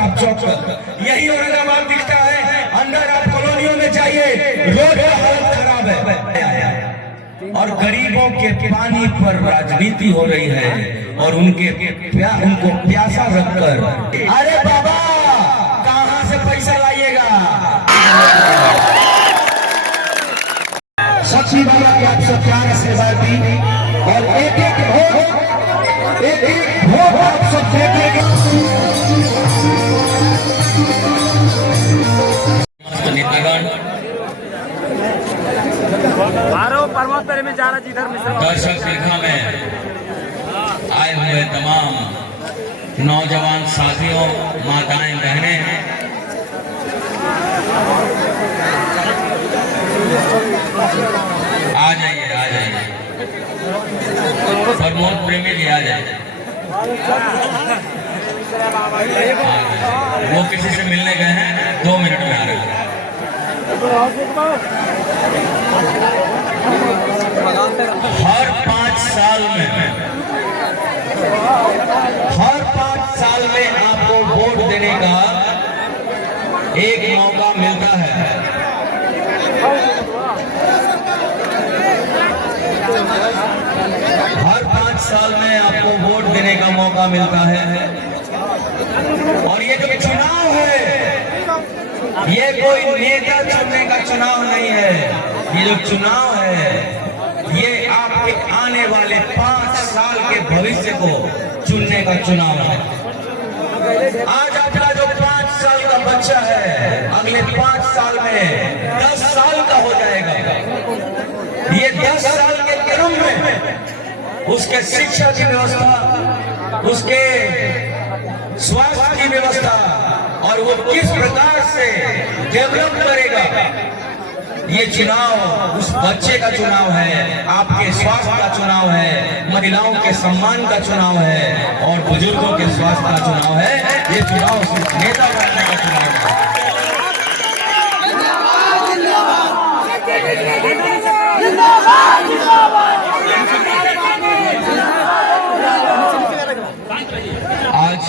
प्रताप चौक तक यही औरंगाबाद दिखता है। अंदर आप कॉलोनियों में जाइए, रोड का हालत खराब है और गरीबों के पानी पर राजनीति हो रही है और उनको प्यासा रखकर, अरे बाबा कहां से पैसा लाइएगा? सच्ची बाबा की आप सब प्यार आशीर्वाद दी और एक एक भोग आप सब देखेंगे। नेतागण में जा रहा जिधर दर्शक दीर्घा में आए हुए तमाम नौजवान साथियों, माताएं, बहनें, आ जाइए, आ जाइए। प्रमोद प्रेमी जी आ जाइए। वो किसी से मिलने गए हैं, 2 मिनट में आ रहे हैं। हर 5 साल में आपको वोट देने का एक मौका मिलता है। हर 5 साल में आपको वोट देने का मौका मिलता है और ये जो चुनाव है, ये कोई नेता चुनने का चुनाव नहीं है। ये जो चुनाव है, ये आपके आने वाले 5 साल के भविष्य को चुनने का चुनाव है। आज आपका जो 5 साल का बच्चा है, अगले 5 साल में 10 साल का हो जाएगा। ये 10 साल के क्रम में उसके शिक्षा की व्यवस्था, उसके स्वास्थ्य की व्यवस्था और वो किस प्रकार से डेवलप करेगा, ये चुनाव उस बच्चे का चुनाव है, आपके स्वास्थ्य का चुनाव है, महिलाओं के सम्मान का चुनाव है और बुजुर्गों के स्वास्थ्य का चुनाव है। ये चुनाव सिर्फ नेता बनने का चुनाव है। आज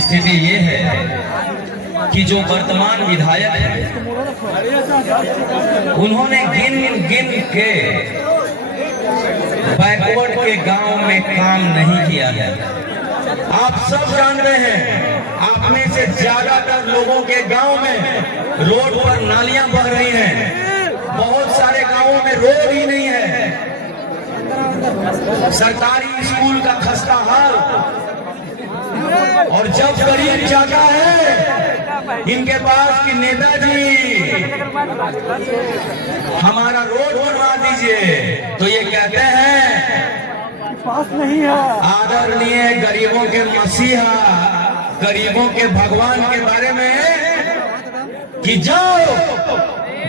स्थिति ये है कि जो वर्तमान विधायक है, उन्होंने गिन के बैकवर्ड के गांव में काम नहीं किया है। आप सब जान रहे हैं, आप में से ज्यादातर लोगों के गांव में रोड पर नालियां बह रही हैं। बहुत सारे गांवों में रोड ही नहीं है। सरकारी स्कूल का खस्ता हाल। और जब गरीब जाता है इनके पास कि नेताजी हमारा रोड बनवा दीजिए, तो ये कहते हैं पास नहीं है। आदरणीय गरीबों के मसीहा, गरीबों के भगवान के बारे में कि जाओ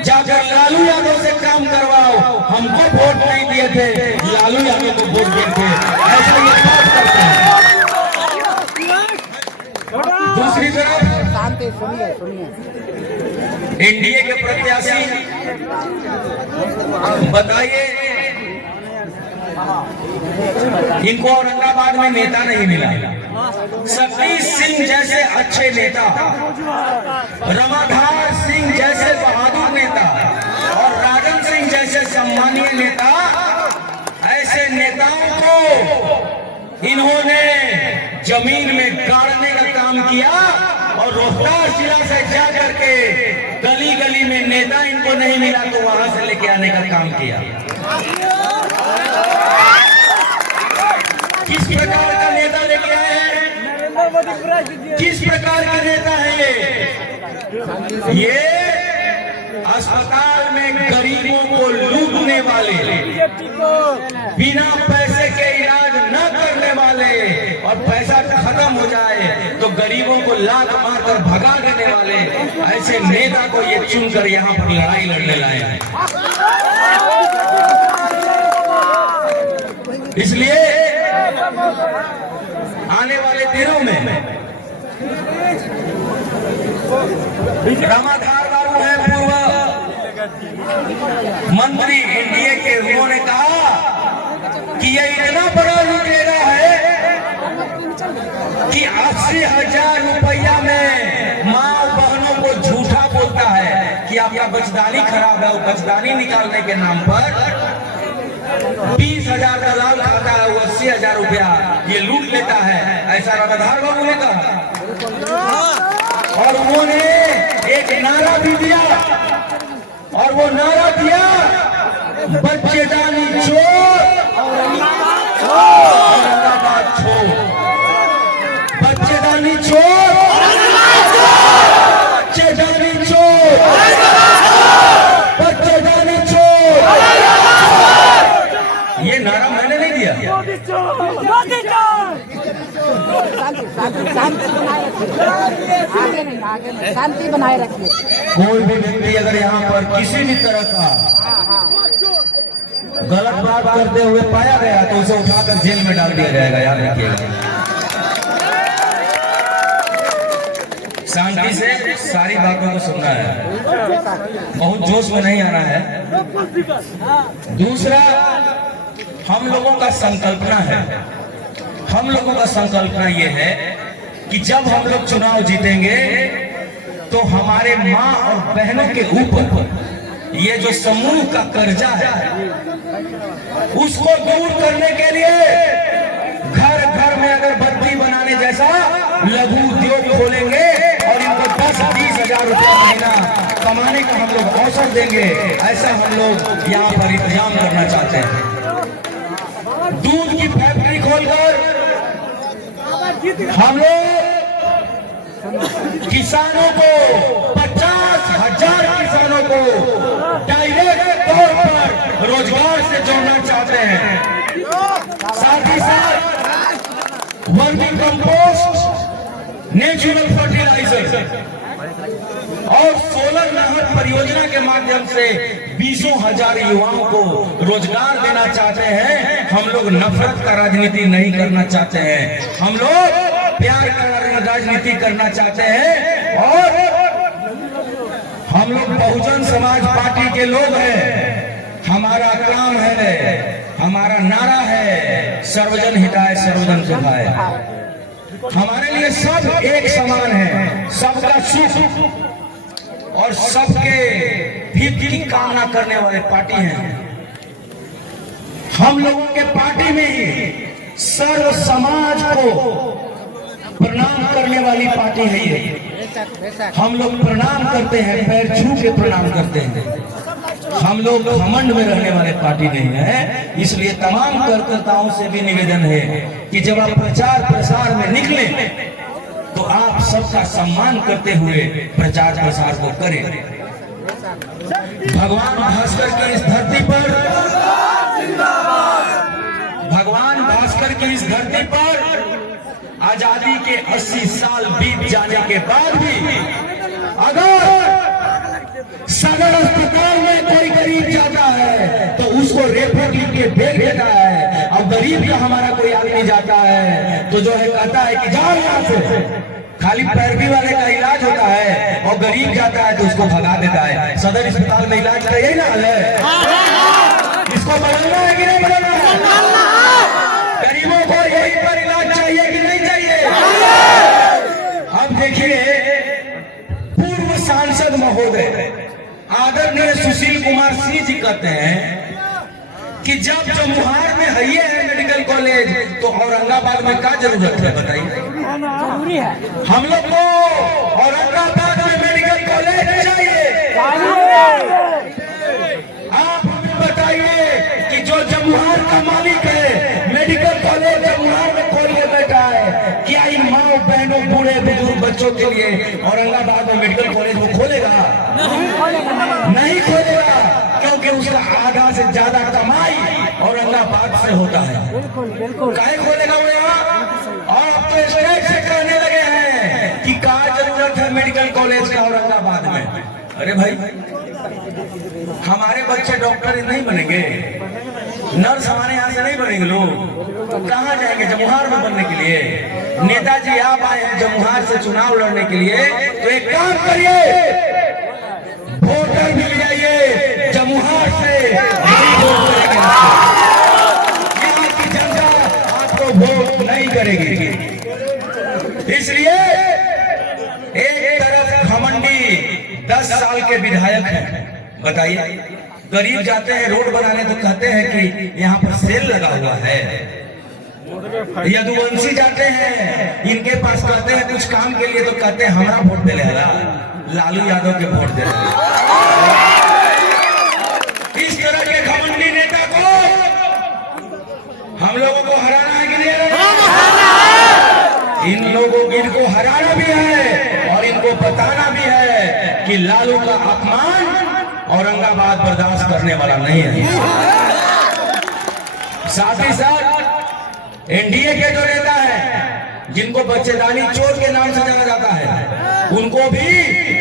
जाकर लालू यादव से काम करवाओ, हमको वोट नहीं दिए थे, लालू यादव को वोट दिए थे, ऐसा ये बात करते हैं। दूसरी तरफ एनडीए के प्रत्याशी, बताइए इनको औरंगाबाद में नेता नहीं मिला। सतीश सिंह जैसे अच्छे नेता, रमाधार सिंह जैसे बहादुर नेता और राजन सिंह जैसे सम्मानीय नेता, ऐसे नेताओं को इन्होंने जमीन में गाड़ने का काम किया और रोहतास जिला से जा करके गली गली में नेता इनको नहीं मिला तो वहां से लेके आने का काम किया। किस प्रकार का नेता लेके आए हैं? किस प्रकार के नेता है ये? अस्पताल में गरीबों को लूटने वाले, बिना पैसे के इलाज न करने वाले और पैसा खत्म हो जाए तो गरीबों को लात मारकर भगा देने वाले, ऐसे नेता को ये चुनकर यहाँ पर लड़ाई लड़ने लाए हैं। इसलिए आने वाले दिनों में रामाधार बाबू है, पूर्व मंत्री एनडीए के, उन्होंने कहा कि ये इतना बड़ा लुटेरा है का बचदानी खराब है, वो बचदानी निकालने के नाम पर 20,000 का लाभ खाता है, वो 80,000 रुपया ये लूट लेता है। ऐसा राधाधार बाबू ने कहा और उन्होंने एक नारा भी दिया और वो नारा दिया बच्चेदानी छोड़ औरंगाबाद छोड़, बच्चेदानी छोड़ बच्चेदानी छोड़ बच्चेदानी छोड़। ये नारा मैंने नहीं दिया। शांति बनाए रखिए। कोई भी व्यक्ति अगर यहाँ पर किसी भी तरह का गलत बात करते हुए पाया गया तो उसे उठाकर जेल में डाल दिया जाएगा, याद रखिएगा। शांति से सारी बातों को सुनना है, बहुत जोश में नहीं आना है। दूसरा, हम लोगों का संकल्पना है, हम लोगों का संकल्पना ये है कि जब हम लोग चुनाव जीतेंगे तो हमारे माँ और बहनों के ऊपर ये जो समूह का कर्जा है उसको दूर करने के लिए घर घर में अगरबत्ती बनाने जैसा लघु उद्योग खोलेंगे और इनको 10-20 हजार रुपया महीना कमाने का हम लोग अवसर देंगे। ऐसा हम लोग यहाँ पर इंतजाम करना चाहते हैं। दूध की फैक्ट्री खोलकर हम लोग किसानों को 50,000 किसानों को डायरेक्ट तौर पर रोजगार से जोड़ना चाहते हैं। साथ ही साथ वर्मी कंपोस्ट, नेचुरल फर्टिलाइजर और सोलर नहर परियोजना के माध्यम से 20,000 युवाओं को रोजगार देना चाहते हैं। हम लोग नफरत का राजनीति नहीं करना चाहते हैं, हम लोग प्यार का राजनीति करना चाहते हैं। और हम लोग बहुजन समाज पार्टी के लोग हैं, हमारा काम है, हमारा नारा है सर्वजन हिताय सर्वजन सुखाय। हमारे लिए सब एक समान है, सबका सुख और सबके हित की कामना करने वाले पार्टी हैं। हम लोगों के पार्टी में ही सर्व समाज को प्रणाम करने वाली पार्टी है ये। हम लोग प्रणाम करते हैं, पैर छू के प्रणाम करते हैं। हम लोग घमंड में रहने वाले पार्टी नहीं है। इसलिए तमाम कार्यकर्ताओं से भी निवेदन है कि जब आप प्रचार प्रसार में निकले तो आप सबका सम्मान करते हुए प्रचार प्रसार को करें। भगवान भास्कर की इस धरती पर, भगवान भास्कर की इस धरती पर आजादी के 80 साल बीत जाने के बाद भी अगर सदर अस्पताल में कोई गरीब जाता है तो उसको रेफर लिख के भेज देता है। अब गरीब का हमारा कोई आदमी जाता है तो जो है कहता है कि जाओ यहाँ से, खाली पैरवी वाले का इलाज होता है और गरीब जाता है तो उसको भगा देता है। सदर अस्पताल में इलाज का यही ना हाल है। इसको बदलना है कि नहीं बदलना है? गरीबों को यही पर इलाज चाहिए कि नहीं चाहिए? अब देखिए, पूर्व सांसद महोदय आदरणीय सुशील कुमार सिंह जी कहते हैं कि जब जमुहार में है मेडिकल कॉलेज तो औरंगाबाद में क्या जरूरत है बताइए? जरूरी है। हम लोग को औरंगाबाद में मेडिकल कॉलेज चाहिए। आप हमें बताइए कि जो जमुहार का मालिक है मेडिकल कॉलेज जमुहार में खोल के बैठा है, क्या इन माँ बहनों बूढ़े बुजुर्ग बच्चों के लिए औरंगाबाद में मेडिकल कॉलेज वो खोलेगा? नहीं खोलेगा, क्योंकि उसका आधा से ज्यादा कमाई औरंगाबाद से होता है। काहे खोलेगा वो यहाँ? और अब तो स्टेट से कहने लगे हैं कि कहाँ जरूरत है मेडिकल कॉलेज का औरंगाबाद में। अरे भाई, हमारे बच्चे डॉक्टर नहीं बनेंगे, नर्स हमारे यहाँ से नहीं बनेंगे, लोग कहाँ जाएंगे? जमुहार में बनने के लिए। नेताजी आप आए हैं जमुहार से चुनाव लड़ने के लिए, तो एक काम करिए, वोटर मिल जाइए जमुहार से। यहाँ की जनता आपको वोट नहीं करेगी। इसलिए एक तरफ घमंडी 10 साल के विधायक हैं, बताइए गरीब जाते हैं रोड बनाने तो कहते हैं कि यहाँ पर सेल लगा हुआ है। यदुवंशी जाते हैं इनके पास कहते हैं कुछ काम के लिए तो कहते हैं हमारा वोट दे लेगा, लालू यादव के वोट दे लेगा। इस तरह के घमंडी नेता को हम लोगों को हराना है कि नहीं? इनको हराना भी है और इनको बताना भी है कि लालू का अपमान औरंगाबाद बर्दाश्त करने वाला नहीं है। साथ ही साथ एनडीए के जो नेता है जिनको बच्चेदानी चोर के नाम से जाना जाता है, उनको भी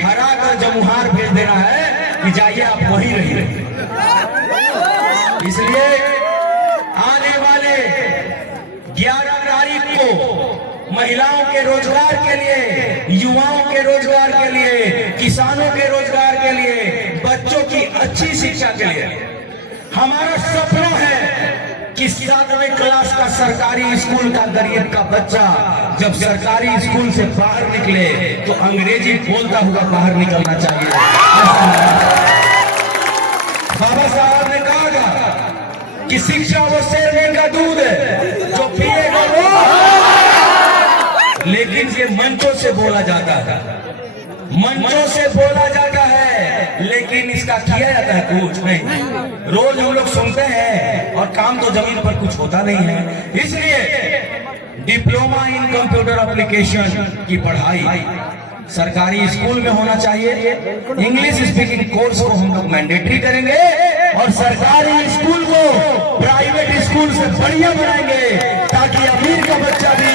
हरा कर जमुहार भेज देना है कि जाइए आप वहीं रहिए। इसलिए आने वाले 11 तारीख को महिलाओं के रोजगार के लिए, युवाओं के रोजगार के लिए, किसानों के रोजगार के लिए, बच्चों की अच्छी शिक्षा के लिए हमारा सपना है कि 7वीं क्लास का सरकारी स्कूल का गरीब का बच्चा जब सरकारी स्कूल से बाहर निकले तो अंग्रेजी बोलता हुआ बाहर निकलना चाहिए। बाबा साहब ने कहा कि शिक्षा वो शेरनी का दूध है जो पिएगा वो, लेकिन ये मंचों से बोला जाता है, मंचों से बोला जाता है, लेकिन इसका किया जाता है कुछ नहीं। रोज हम लोग सुनते हैं और काम तो जमीन पर कुछ होता नहीं है। इसलिए डिप्लोमा इन कंप्यूटर एप्लीकेशन की पढ़ाई सरकारी स्कूल में होना चाहिए। इंग्लिश स्पीकिंग कोर्स को हम लोग मैंडेटरी करेंगे और सरकारी स्कूल को प्राइवेट स्कूल से बढ़िया बनाएंगे ताकि अमीर का बच्चा भी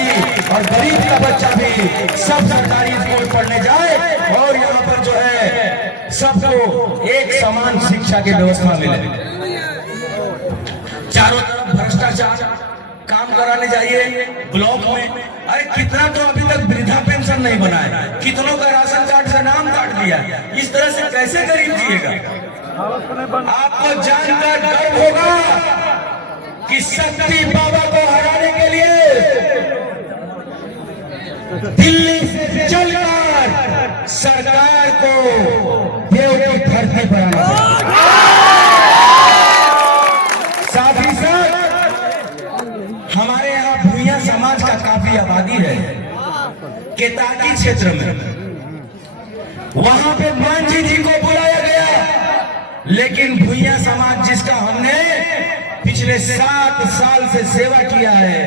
और गरीब का बच्चा भी सब सरकारी स्कूल पढ़ने जाए और यहाँ पर जो है सबको एक समान शिक्षा की व्यवस्था मिले। चारों तरफ भ्रष्टाचार काम कराने चाहिए ब्लॉक में। अरे कितना तो अभी तक वृद्धा पेंशन नहीं बना है, कितनों का राशन कार्ड से नाम काट दिया। इस तरह से कैसे गरीब जिएगा? आपको जानकर गर्व होगा कि शक्ति बाबा को हराने के लिए दिल्ली से चलकर सरकार को देव की धरती पर आना। साथ ही साथ हमारे यहाँ भूया समाज का काफी आबादी है केताकी क्षेत्र में, वहां पे मांझी जी को बुलाया गया, लेकिन भूया समाज जिसका हमने पिछले 7 साल से सेवा किया है,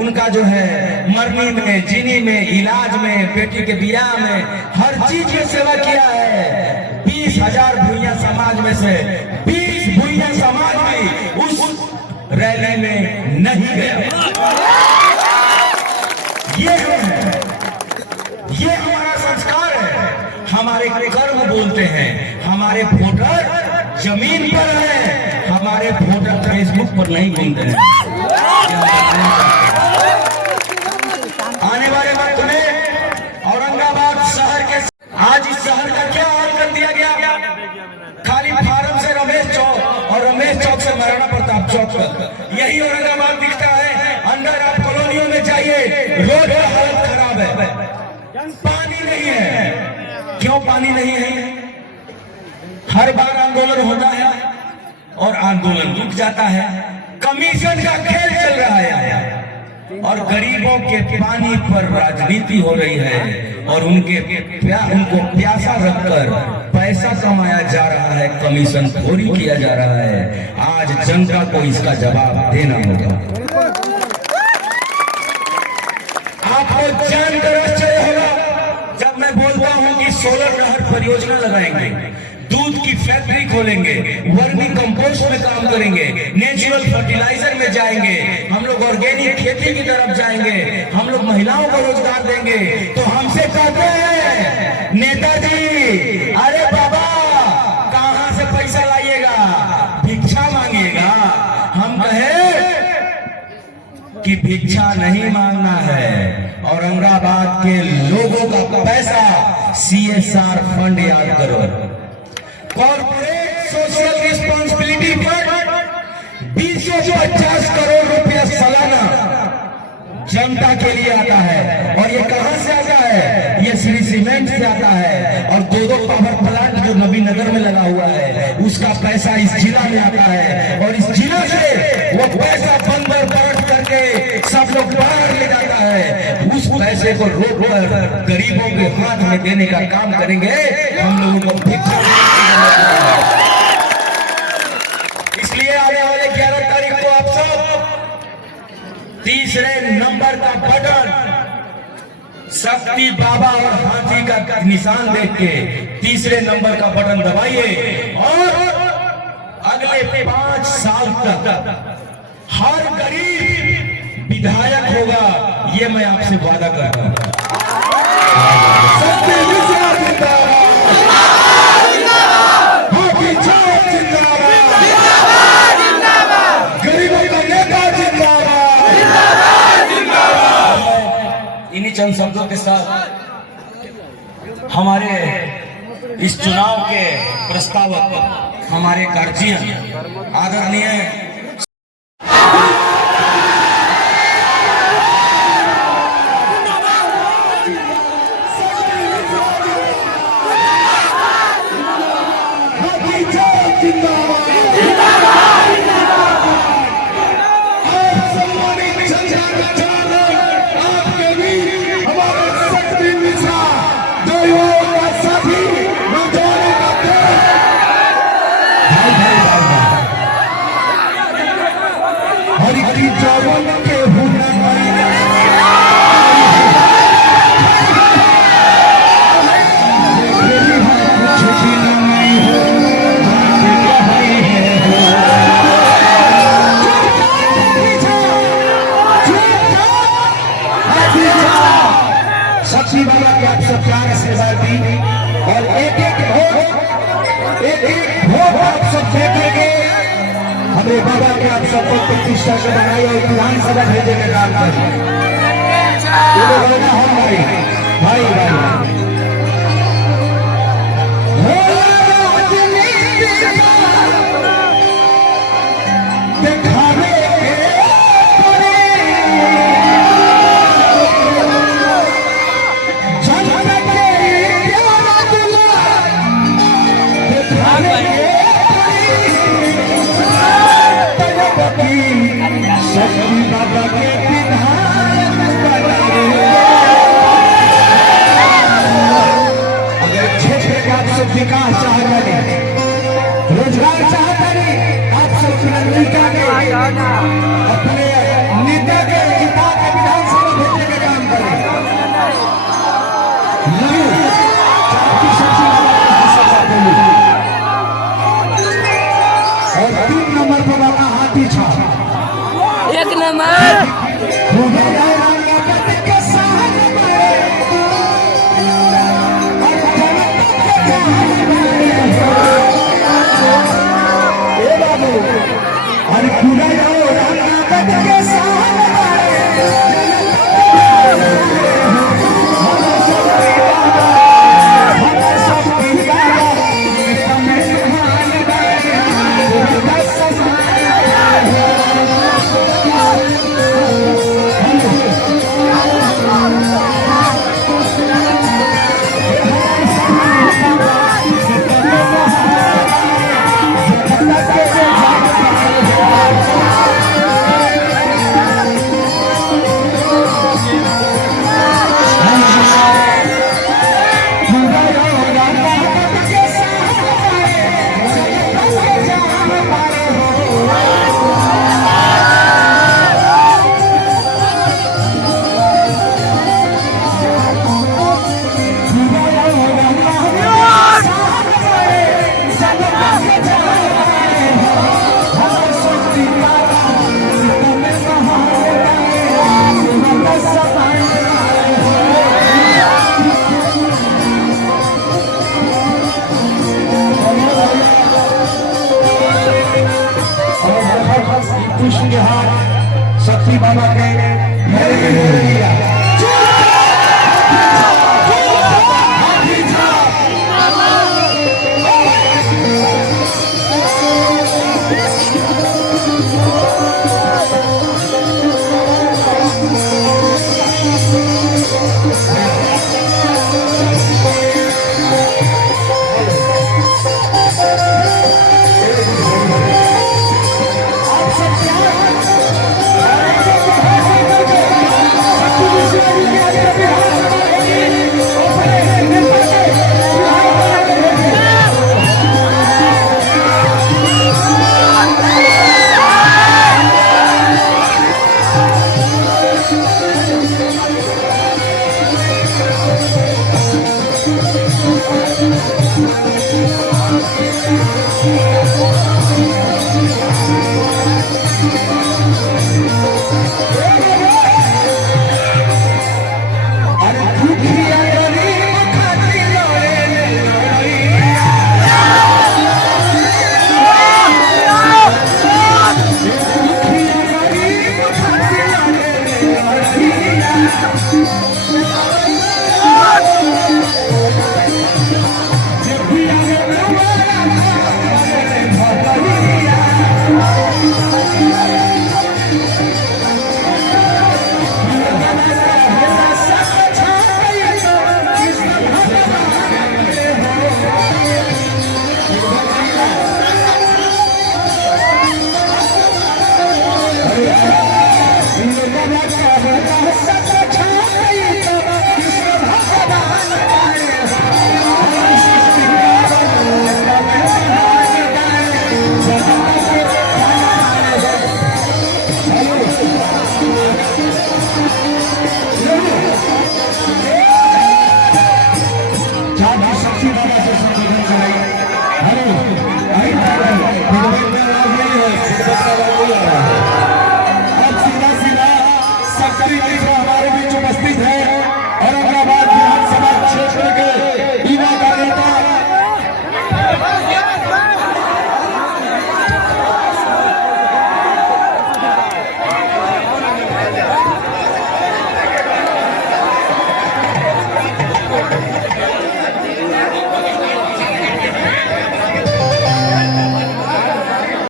उनका जो है मरनी में, जीनी में, इलाज में, बेटी के बियाह में, हर चीज में सेवा किया है। 20,000 भूया समाज में से 20 भूया समाज भी उस रैली में नहीं गया। ये हमारा संस्कार है, हमारे कर्म बोलते हैं। हमारे वोटर जमीन पर है, हमारे वोटर फेसबुक पर नहीं घूमते हैं। आने वाले वक्त में औरंगाबाद शहर के आज इस शहर का क्या हाल कर दिया गया? खाली फार्म से रमेश चौक और रमेश चौक से महाराणा प्रताप चौक तक यही औरंगाबाद दिखता है। अंदर आप कॉलोनियों में जाइए, रोड का हालत खराब है, पानी नहीं है। क्यों पानी नहीं है? हर बार आंदोलन होता है और आंदोलन रुक जाता है। कमीशन का खेल चल रहा है और गरीबों के पानी पर राजनीति हो रही है और उनको प्यासा रखकर पैसा कमाया जा रहा है, कमीशन खोरी किया जा रहा है। आज जनता को इसका जवाब देना होगा। आपको जानकर आश्चर्य होगा जब मैं बोलता हूं कि सोलर नहर परियोजना लगाएंगे, दूध की फैक्ट्री खोलेंगे, वर्मी कंपोस्ट में काम करेंगे, नेचुरल फर्टिलाइजर में जाएंगे, हम लोग ऑर्गेनिक खेती की तरफ जाएंगे, हम लोग महिलाओं को रोजगार देंगे। तो हमसे कहते हैं नेताजी, अरे बाबा कहां से पैसा लाइएगा, भिक्षा मांगिएगा। हम कहे कि भिक्षा नहीं मांगना है, औरंगाबाद के लोगों का पैसा CSR फंड याद करो, corporate social responsibility fund 250 crore रुपया सालाना जनता के लिए आता है। और ये कहां से आता है? ये श्री सीमेंट से आता है और 2 पावर प्लांट जो नबीनगर में लगा हुआ है उसका पैसा इस जिला में आता है और इस जिला से वो पैसा बंदर पलट करके सब लोग बाहर ले जाता है। उस पैसे को रोक कर गरीबों के हाथ में देने का काम करेंगे। हम लोगों को भिक्षा इसलिए आने वाले 11 तारीख को आप सब तीसरे नंबर का बटन शक्ति बाबा और हाथी का निशान देख के तीसरे नंबर का बटन दबाइए और अगले 5 साल तक हर गरीब विधायक होगा, ये मैं आपसे वादा करता हूं। शक्ति मिश्रा जिंदाबाद, हाथी छाप जिंदाबाद, गरीबों का नेता जिंदाबाद। इन्हीं चंद शब्दों के साथ हमारे इस चुनाव के प्रस्तावक हमारे गार्जियन आदरणीय शक्ति बाबा के आप सब प्यार आशीर्वाद दी और एक एक भोग आप सब देखेंगे। हमें बाबा के आप सबको प्रतिष्ठा से बनाई और विधानसभा भेजे का काम करें। हम भाई भाई भाई विकास चाह रहे, रोजगार चाहता नहीं, आप सब नेता के अपने नेता के जिता के विधानसभा भेजने का काम करें। और 3 नंबर पर वाला हाथी छाप 1 नंबर